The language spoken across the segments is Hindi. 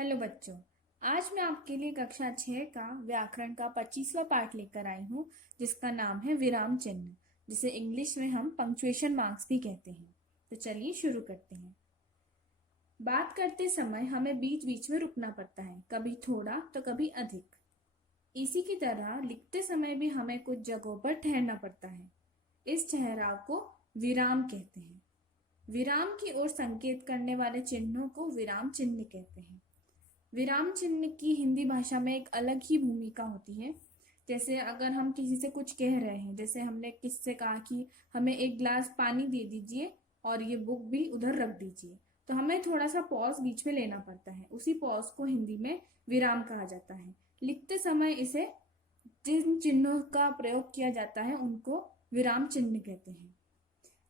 हेलो बच्चों। आज मैं आपके लिए कक्षा 6 का व्याकरण का 25वां पाठ लेकर आई हूँ, जिसका नाम है विराम चिन्ह, जिसे इंग्लिश में हम पंक्चुएशन मार्क्स भी कहते हैं। तो चलिए शुरू करते हैं। बात करते समय हमें बीच बीच में रुकना पड़ता है, कभी थोड़ा तो कभी अधिक। इसी की तरह लिखते समय भी हमें कुछ जगहों पर ठहरना पड़ता है। इस ठहराव को विराम कहते हैं। विराम की ओर संकेत करने वाले चिन्हों को विराम चिन्ह कहते हैं। विराम चिन्ह की हिंदी भाषा में एक अलग ही भूमिका होती है। जैसे अगर हम किसी से कुछ कह रहे हैं, जैसे हमने किससे कहा कि हमें एक गिलास पानी दे दीजिए और ये बुक भी उधर रख दीजिए, तो हमें थोड़ा सा पॉज बीच में लेना पड़ता है। उसी पॉज को हिंदी में विराम कहा जाता है। लिखते समय इसे जिन चिन्हों का प्रयोग किया जाता है उनको विराम चिन्ह कहते हैं।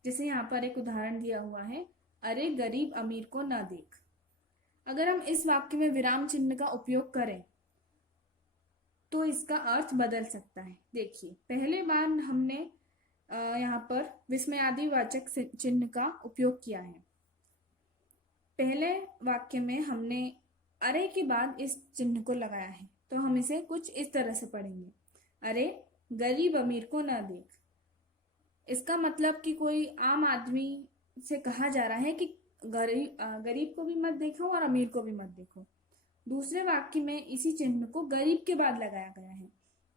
जैसे यहाँ पर एक उदाहरण दिया हुआ है, अरे गरीब अमीर को ना देख। अगर हम इस वाक्य में विराम चिन्ह का उपयोग करें तो इसका अर्थ बदल सकता है। देखिए, पहले बार हमने यहाँ पर विस्मयादिवाचक चिन्ह का उपयोग किया है। पहले वाक्य में हमने अरे के बाद इस चिन्ह को लगाया है, तो हम इसे कुछ इस तरह से पढ़ेंगे, अरे गरीब अमीर को ना देख। इसका मतलब कि कोई आम आदमी से कहा जा रहा है कि गरीब को भी मत देखो और अमीर को भी मत देखो। दूसरे वाक्य में इसी चिन्ह को गरीब के बाद लगाया गया है,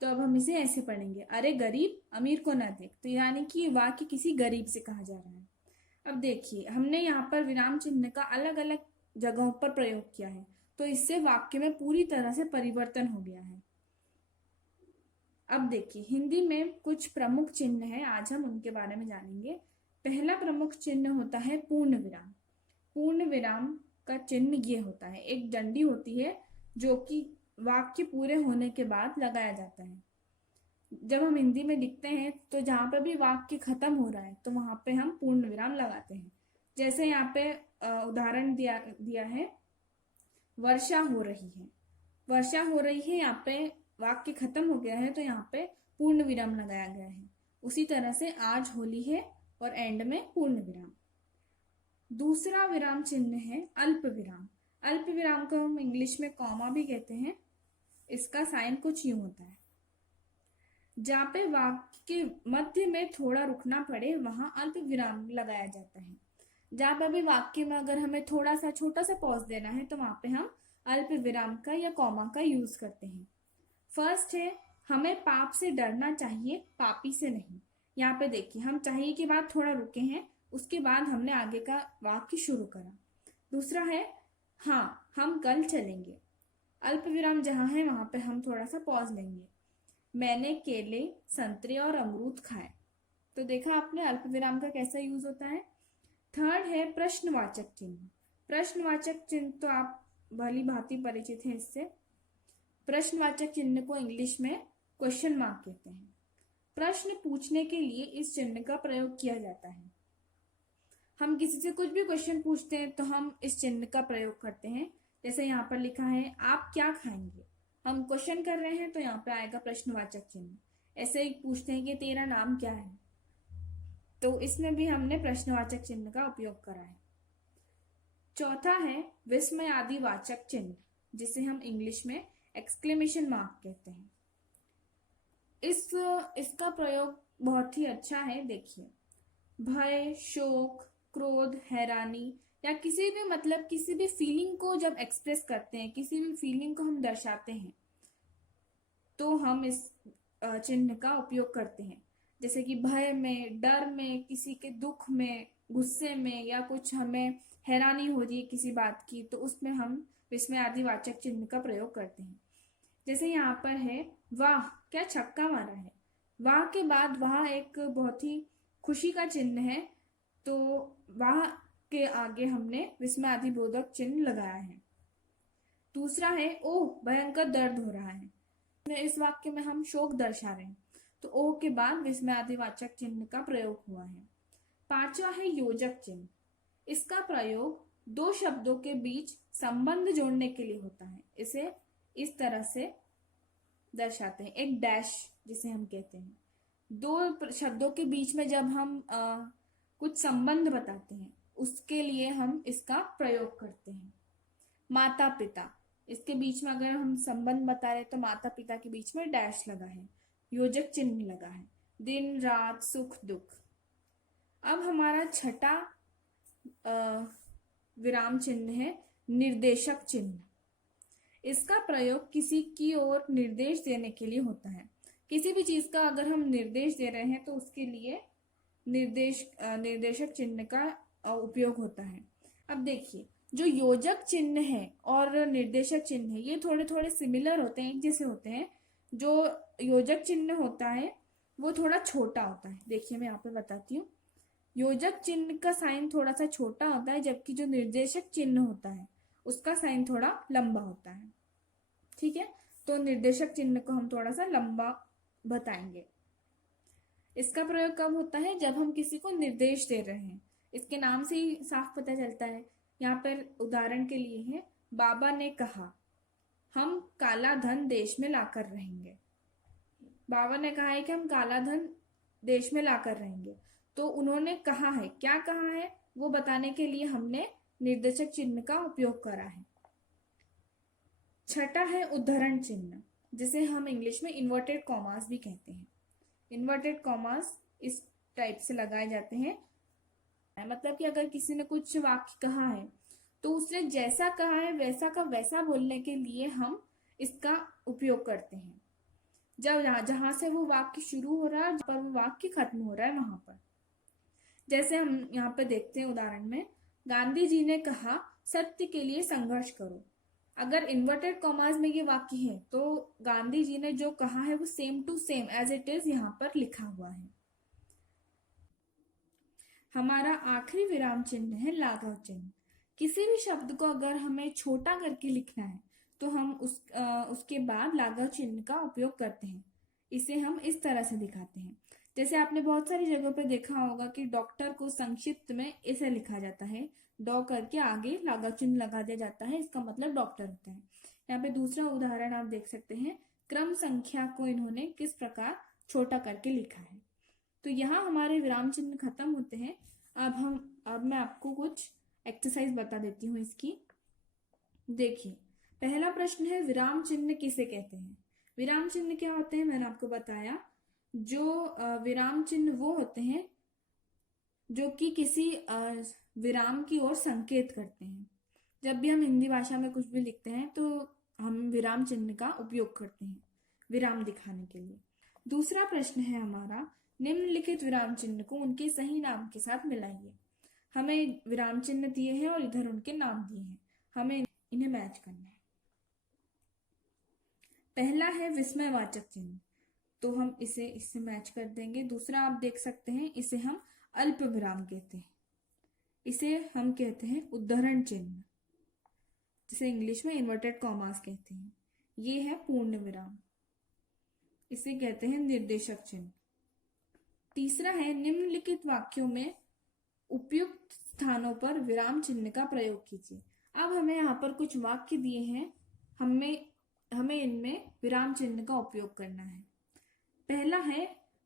तो अब हम इसे ऐसे पढ़ेंगे, अरे गरीब अमीर को ना देख। तो यानी कि वाक्य किसी गरीब से कहा जा रहा है। अब देखिए, हमने यहाँ पर विराम चिन्ह का अलग अलग जगहों पर प्रयोग किया है, तो इससे वाक्य में पूरी तरह से परिवर्तन हो गया है। अब देखिए, हिंदी में कुछ प्रमुख चिन्ह हैं, आज हम उनके बारे में जानेंगे। पहला प्रमुख चिन्ह होता है पूर्ण विराम। पूर्ण विराम का चिन्ह ये होता है, एक डंडी होती है जो कि वाक्य पूरे होने के बाद लगाया जाता है। जब हम हिंदी में लिखते हैं तो जहां पर भी वाक्य खत्म हो रहा है तो वहां पे हम पूर्ण विराम लगाते हैं। जैसे यहाँ पे उदाहरण दिया है, वर्षा हो रही है। वर्षा हो रही है, यहाँ पे वाक्य खत्म हो गया है तो यहाँ पे पूर्ण विराम लगाया गया है। उसी तरह से आज होली है और एंड में पूर्ण विराम। दूसरा विराम चिन्ह है अल्प विराम। अल्प विराम को हम इंग्लिश में कॉमा भी कहते हैं। इसका साइन कुछ यूं होता है, जहाँ पे वाक्य के मध्य में थोड़ा रुकना पड़े वहां अल्प विराम लगाया जाता है। जहाँ पर भी वाक्य में अगर हमें थोड़ा सा छोटा सा पॉज देना है तो वहां पे हम अल्प विराम का या कॉमा का यूज करते हैं। फर्स्ट है, हमें पाप से डरना चाहिए, पापी से नहीं। यहाँ पे देखिए, हम चाहिए के बाद थोड़ा रुके हैं, उसके बाद हमने आगे का वाक्य शुरू करा। दूसरा है, हाँ हम कल चलेंगे। अल्प विराम जहां है वहां पे हम थोड़ा सा पॉज लेंगे। मैंने केले, संतरे और अमरूद खाए। तो देखा आपने अल्प विराम का कैसा यूज होता है। थर्ड है प्रश्नवाचक चिन्ह। प्रश्नवाचक चिन्ह तो आप भली भांति परिचित हैं इससे। प्रश्नवाचक चिन्ह को इंग्लिश में क्वेश्चन मार्क कहते हैं। प्रश्न पूछने के लिए इस चिन्ह का प्रयोग किया जाता है। हम किसी से कुछ भी क्वेश्चन पूछते हैं तो हम इस चिन्ह का प्रयोग करते हैं। जैसे यहाँ पर लिखा है, आप क्या खाएंगे। हम क्वेश्चन कर रहे हैं तो यहाँ पे आएगा प्रश्नवाचक चिन्ह। ऐसे ही पूछते हैं कि तेरा नाम क्या है, तो इसमें भी हमने प्रश्नवाचक चिन्ह का उपयोग करा है। चौथा है विस्मयादिवाचक चिन्ह, जिसे हम इंग्लिश में एक्सक्लेमेशन मार्क कहते हैं। इसका प्रयोग बहुत ही अच्छा है। देखिए, भय, शोक, क्रोध, हैरानी या किसी भी किसी भी फीलिंग को जब एक्सप्रेस करते हैं, किसी भी फीलिंग को हम दर्शाते हैं, तो हम इस चिन्ह का उपयोग करते हैं। जैसे कि भय में, डर में, किसी के दुख में, गुस्से में, या कुछ हमें हैरानी हो रही है किसी बात की, तो उसमें हम विस्मयादिवाचक चिन्ह का प्रयोग करते हैं। जैसे यहाँ पर है, वाह क्या छक्का मारा है। वाह के बाद वहां एक बहुत ही खुशी का चिन्ह है, तो वाह के आगे हमने विस्मयादिबोधक चिन्ह लगाया है। दूसरा है, ओह भयंकर दर्द हो रहा है। इस वाक्य में हम शोक दर्शा रहे हैं, तो ओह के बाद विस्मयादिवाचक चिन्ह का प्रयोग हुआ है। पांचवा है योजक चिन्ह। इसका प्रयोग दो शब्दों के बीच संबंध जोड़ने के लिए होता है। इसे इस तरह से दर्शाते हैं, एक डैश जिसे हम कहते हैं। दो शब्दों के बीच में जब हम कुछ संबंध बताते हैं, उसके लिए हम इसका प्रयोग करते हैं। माता पिता, इसके बीच में अगर हम संबंध बता रहे तो माता पिता के बीच में डैश लगा है, योजक चिन्ह लगा है, दिन रात सुख दुख। अब हमारा छठा विराम चिन्ह है निर्देशक चिन्ह। इसका प्रयोग किसी की ओर निर्देश देने के लिए होता है। किसी भी चीज का अगर हम निर्देश दे रहे हैं तो उसके लिए निर्देशक चिन्ह का उपयोग होता है। अब देखिए, जो योजक चिन्ह है और निर्देशक चिन्ह है ये थोड़े थोड़े सिमिलर होते हैं, एक जैसे होते हैं। जो योजक चिन्ह होता है वो थोड़ा छोटा होता है। देखिए मैं यहाँ पे बताती हूँ, योजक चिन्ह का साइन थोड़ा सा छोटा होता है, जबकि जो निर्देशक चिन्ह होता है उसका साइन थोड़ा लंबा होता है। ठीक है, तो निर्देशक चिन्ह को हम थोड़ा सा लंबा बताएंगे। इसका प्रयोग कब होता है? जब हम किसी को निर्देश दे रहे हैं। इसके नाम से ही साफ पता चलता है। यहाँ पर उदाहरण के लिए है, बाबा ने कहा हम काला धन देश में लाकर रहेंगे। बाबा ने कहा है कि हम काला धन देश में लाकर रहेंगे, तो उन्होंने कहा है, क्या कहा है वो बताने के लिए हमने निर्देशक चिन्ह का उपयोग करा है। छठा है उद्धरण चिन्ह, जिसे हम इंग्लिश में इन्वर्टेड कॉमास भी कहते हैं। इन्वर्टेड कॉमास इस टाइप से लगाए जाते हैं, मतलब कि अगर किसी ने कुछ वाक्य कहा है तो उसने जैसा कहा है वैसा का वैसा बोलने के लिए हम इसका उपयोग करते हैं। जब जहां से वो वाक्य शुरू हो रहा है, जहां पर वो वाक्य खत्म हो रहा है, वहां पर। जैसे हम यहाँ पे देखते हैं उदाहरण में, गांधी जी ने कहा सत्य के लिए संघर्ष करो। अगर इन्वर्टेड कॉमास में ये वाक्य है तो गांधी जी ने जो कहा है वो same to same as it is यहाँ पर लिखा हुआ है। हमारा आखिरी विराम चिन्ह है लाघव चिन्ह। किसी भी शब्द को अगर हमें छोटा करके लिखना है तो हम उसके बाद लाघव चिन्ह का उपयोग करते हैं। इसे हम इस तरह से दिखाते हैं। जैसे आपने बहुत सारी जगहों पे देखा होगा कि डॉक्टर को संक्षिप्त में इसे लिखा जाता है, डॉ करके आगे लाघव चिन्ह लगा दिया जाता है, इसका मतलब डॉक्टर होता है। यहाँ पे दूसरा उदाहरण आप देख सकते हैं, क्रम संख्या को इन्होंने किस प्रकार छोटा करके लिखा है। तो यहाँ हमारे विराम चिन्ह खत्म होते हैं। अब मैं आपको कुछ एक्सरसाइज बता देती हूँ इसकी। देखिए, पहला प्रश्न है, विराम चिन्ह किसे कहते हैं? विराम चिन्ह क्या होते हैं? मैंने आपको बताया, जो विराम चिन्ह वो होते हैं जो कि किसी विराम की ओर संकेत करते हैं। जब भी हम हिंदी भाषा में कुछ भी लिखते हैं तो हम विराम चिन्ह का उपयोग करते हैं विराम दिखाने के लिए। दूसरा प्रश्न है हमारा, निम्नलिखित विराम चिन्ह को उनके सही नाम के साथ मिलाइए। हमें विराम चिन्ह दिए हैं और इधर उनके नाम दिए हैं, हमें इन्हें मैच करना है। पहला है विस्मयवाचक चिन्ह, तो हम इसे इससे मैच कर देंगे। दूसरा आप देख सकते हैं, इसे हम अल्प विराम कहते हैं। इसे हम कहते हैं उद्धरण चिन्ह, जिसे इंग्लिश में इन्वर्टेड कॉमास कहते हैं। ये है पूर्ण विराम, इसे कहते हैं निर्देशक चिन्ह। तीसरा है, निम्नलिखित वाक्यों में उपयुक्त स्थानों पर विराम चिन्ह का प्रयोग कीजिए। अब हमें यहाँ पर कुछ वाक्य दिए हैं, हमें इनमें विराम चिन्ह का उपयोग करना है। पहला है,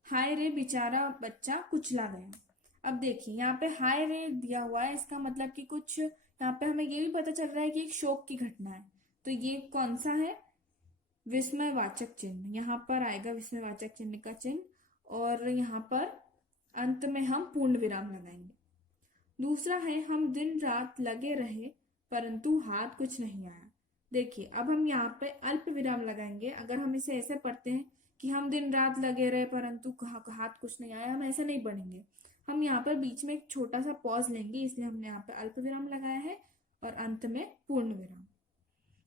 हाय रे बेचारा बच्चा कुचला गया। अब देखिए, यहाँ पे हाय रे दिया हुआ है, इसका मतलब कि कुछ यहाँ पे हमें ये भी पता चल रहा है कि एक शोक की घटना है। तो ये कौन सा है? विस्मयवाचक चिन्ह। यहाँ पर आएगा विस्मयवाचक चिन्ह का चिन्ह, और यहाँ पर अंत में हम पूर्ण विराम लगाएंगे। दूसरा है, हम दिन रात लगे रहे परंतु हाथ कुछ नहीं आया। देखिए, अब हम यहाँ पे अल्प विराम लगाएंगे। अगर हम इसे ऐसे पढ़ते हैं कि हम दिन रात लगे रहे परंतु हाथ कुछ नहीं आया, हम ऐसा नहीं पढ़ेंगे। हम यहाँ पर बीच में एक छोटा सा पॉज लेंगे, इसलिए हमने यहाँ पे अल्प विराम लगाया है और अंत में पूर्ण विराम।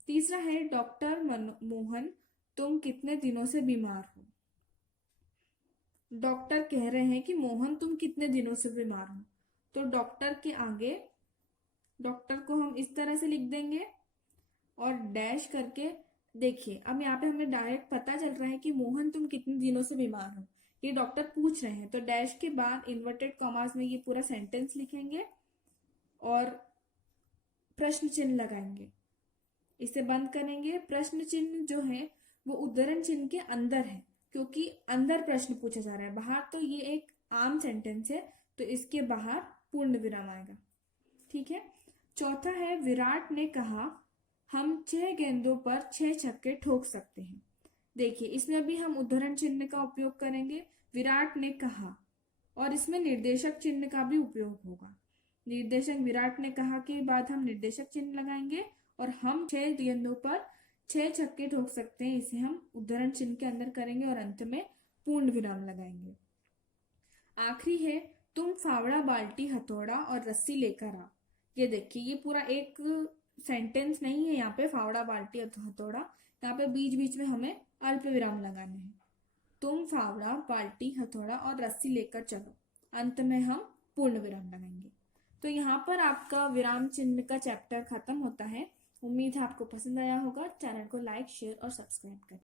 तीसरा है, डॉक्टर मोहन तुम कितने दिनों से बीमार हो। डॉक्टर कह रहे हैं कि मोहन तुम कितने दिनों से बीमार हो, तो डॉक्टर के आगे डॉक्टर को हम इस तरह से लिख देंगे और डैश करके। देखिए, अब यहाँ पे हमें डायरेक्ट पता चल रहा है कि मोहन तुम कितने दिनों से बीमार हो, ये डॉक्टर पूछ रहे हैं। तो डैश के बाद इन्वर्टेड कॉमास में ये पूरा सेंटेंस लिखेंगे और प्रश्न चिन्ह लगाएंगे, इसे बंद करेंगे। प्रश्न चिन्ह जो है वो उद्धरण चिन्ह के अंदर है, क्योंकि अंदर प्रश्न पूछा जा रहा है। बाहर तो ये एक आम सेंटेंस है, तो इसके बाहर पूर्ण विराम आएगा। ठीक है। चौथा है, विराट ने कहा हम 6 गेंदों पर 6 छक्के ठोक सकते हैं। देखिए, इसमें भी हम उद्धरण चिन्ह का उपयोग करेंगे। विराट ने कहा, और इसमें निर्देशक चिन्ह का भी उपयोग होगा। निर्देशक विराट ने कहा के बाद हम निर्देशक चिन्ह लगाएंगे, और हम 6 गेंदों पर 6 छक्के ठोक सकते हैं, इसे हम उद्धरण चिन्ह के अंदर करेंगे और अंत में पूर्ण विराम लगाएंगे। आखिरी है, तुम फावड़ा बाल्टी हथौड़ा और रस्सी लेकर आ। ये देखिए, ये पूरा एक सेंटेंस नहीं है, यहाँ पे फावड़ा बाल्टी हथौड़ा, यहाँ पे बीच बीच में हमें अल्प विराम लगाने हैं। तुम फावड़ा बाल्टी हथौड़ा और रस्सी लेकर चलो, अंत में हम पूर्ण विराम लगाएंगे। तो यहाँ पर आपका विराम चिन्ह का चैप्टर खत्म होता है। उम्मीद है आपको पसंद आया होगा। चैनल को लाइक, शेयर और सब्सक्राइब करें।